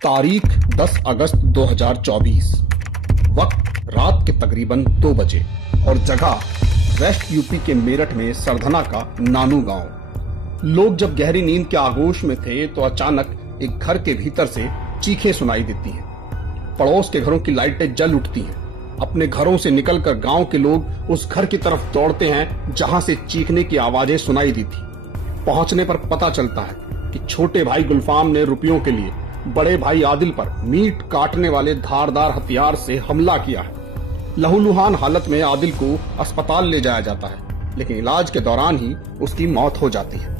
तारीख 10 अगस्त 2024, वक्त रात के तकरीबन 2 बजे और जगह वेस्ट यूपी के मेरठ में सरधना का नानू गांव। लोग जब गहरी नींद के आगोश में थे तो अचानक एक घर के भीतर से चीखें सुनाई देती हैं। पड़ोस के घरों की लाइटें जल उठती हैं। अपने घरों से निकलकर गांव के लोग उस घर की तरफ दौड़ते हैं जहां से चीखने की आवाजें सुनाई दी थी। पहुंचने पर पता चलता है कि छोटे भाई गुलफाम ने रुपयों के लिए बड़े भाई आदिल पर मीट काटने वाले धारदार हथियार से हमला किया है। लहूलुहान हालत में आदिल को अस्पताल ले जाया जाता है, लेकिन इलाज के दौरान ही उसकी मौत हो जाती है।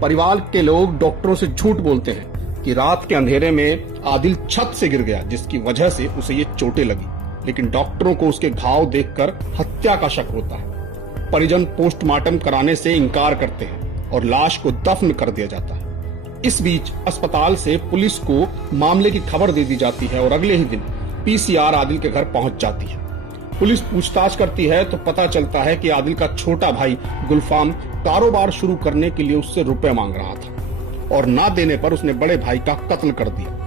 परिवार के लोग डॉक्टरों से झूठ बोलते हैं कि रात के अंधेरे में आदिल छत से गिर गया, जिसकी वजह से उसे ये चोटें लगी, लेकिन डॉक्टरों को उसके घाव देखकर हत्या का शक होता है। परिजन पोस्टमार्टम कराने से इनकार करते हैं और लाश को दफन कर दिया जाता है। इस बीच अस्पताल से पुलिस को मामले की खबर दे दी जाती है और अगले ही दिन पीसीआर आदिल के घर पहुंच जाती है। पुलिस पूछताछ करती है तो पता चलता है कि आदिल का छोटा भाई गुलफाम कारोबार शुरू करने के लिए उससे रुपए मांग रहा था और ना देने पर उसने बड़े भाई का कत्ल कर दिया।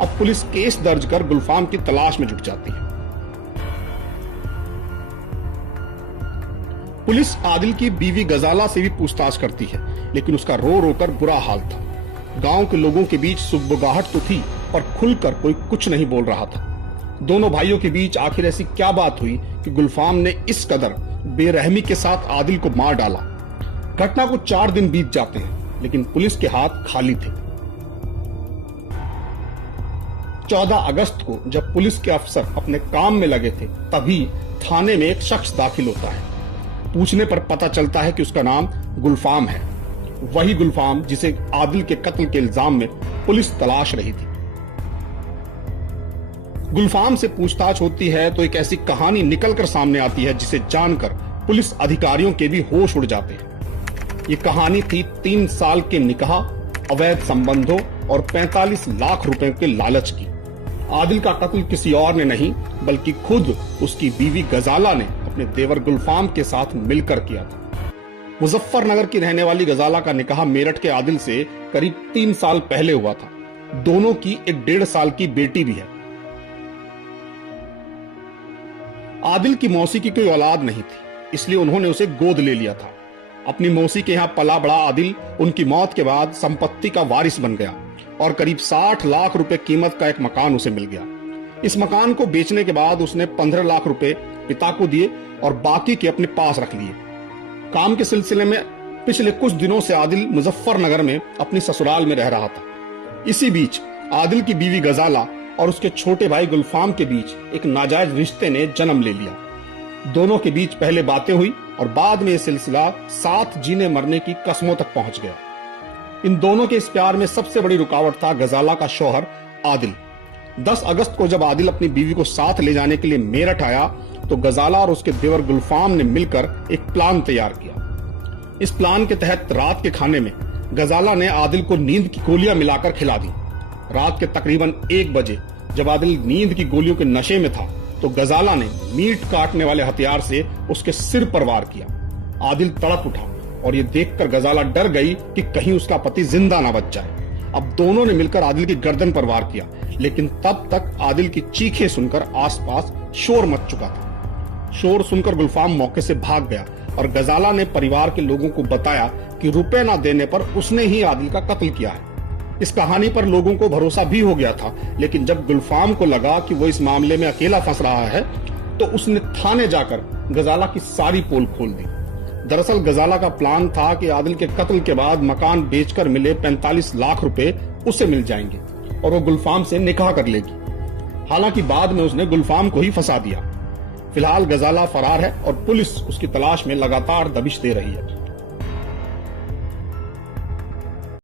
अब पुलिस केस दर्ज कर गुलफाम की तलाश में जुट जाती है। पुलिस आदिल की बीवी गजाला से भी पूछताछ करती है, लेकिन उसका रो रो कर बुरा हाल था। गांव के लोगों के बीच सुगबुगाहट तो थी, पर खुलकर कोई कुछ नहीं बोल रहा था। दोनों भाइयों के बीच आखिर ऐसी क्या बात हुई कि गुलफाम ने इस कदर बेरहमी के साथ आदिल को मार डाला। घटना को 4 दिन बीत जाते हैं, लेकिन पुलिस के हाथ खाली थे। 14 अगस्त को जब पुलिस के अफसर अपने काम में लगे थे, तभी थाने में एक शख्स दाखिल होता है। पूछने पर पता चलता है कि उसका नाम गुलफाम है, वही गुलफाम जिसे आदिल के कत्ल के इल्जाम में पुलिस तलाश रही थी। गुलफाम से पूछताछ होती है तो एक ऐसी कहानी निकलकर सामने आती है जिसे जानकर पुलिस अधिकारियों के भी होश उड़ जाते हैं। ये कहानी थी 3 साल के निकाह, अवैध संबंधों और 45 लाख रुपए के लालच की। आदिल का कत्ल किसी और ने नहीं, बल्कि खुद उसकी बीवी गजाला ने अपने देवर गुलफाम के साथ मिलकर किया था। मुजफ्फरनगर की रहने वाली गजाला का निकाह मेरठ के आदिल से करीब 3 साल पहले हुआ था। दोनों की एक 1.5 साल की बेटी भी है। आदिल की मौसी की कोई औलाद नहीं थी, इसलिए उन्होंने उसे गोद ले लिया था। अपनी मौसी के यहाँ पला बड़ा आदिल उनकी मौत के बाद संपत्ति का वारिस बन गया और करीब 60 लाख रुपए कीमत का एक मकान उसे मिल गया। इस मकान को बेचने के बाद उसने 15 लाख रुपए पिता को दिए और बाकी के अपने पास रख लिए। काम के सिलसिले में पिछले कुछ दिनों से आदिल मुजफ्फरनगर में अपनी ससुराल में रह रहा था। इसी बीच आदिल की बीवी गजाला और उसके छोटे भाई गुलफाम के बीच एक नाजायज रिश्ते ने जन्म ले लिया। दोनों के बीच पहले बातें हुई और बाद में यह सिलसिला साथ जीने मरने की कस्मों तक पहुंच गया। इन दोनों के इस प्यार में सबसे बड़ी रुकावट था गजाला का शौहर आदिल। 10 अगस्त को जब आदिल अपनी बीवी को साथ ले जाने के लिए मेरठ आया तो गजाला और उसके देवर गुलफाम ने मिलकर एक प्लान तैयार किया। इस प्लान के तहत रात के खाने में गजाला ने आदिल को नींद की गोलियां मिलाकर खिला दी। रात के तकरीबन 1 बजे जब आदिल नींद की गोलियों के नशे में था तो गजाला ने मीट काटने वाले हथियार से उसके सिर पर वार किया। आदिल तड़प उठा और ये देखकर गजाला डर गई कि कहीं उसका पति जिंदा ना बच जाए। अब दोनों ने मिलकर आदिल की गर्दन पर वार किया, लेकिन तब तक आदिल की चीखें सुनकर आसपास शोर मच चुका था। शोर सुनकर गुलफाम मौके से भाग गया और गजाला ने परिवार के लोगों को बताया कि रुपए ना देने पर उसने ही आदिल का कत्ल किया है। इस कहानी पर लोगों को भरोसा भी हो गया था, लेकिन जब गुलफाम को लगा कि वो इस मामले में अकेला फंस रहा है तो उसने थाने जाकर गजाला की सारी पोल खोल दी। दरअसल गजाला का प्लान था कि आदिल के कत्ल के बाद मकान बेचकर मिले 45 लाख रुपए उसे मिल जाएंगे और वो गुलफाम से निकाह कर लेगी। हालांकि बाद में उसने गुलफाम को ही फंसा दिया। फिलहाल गजाला फरार है और पुलिस उसकी तलाश में लगातार दबिश दे रही है।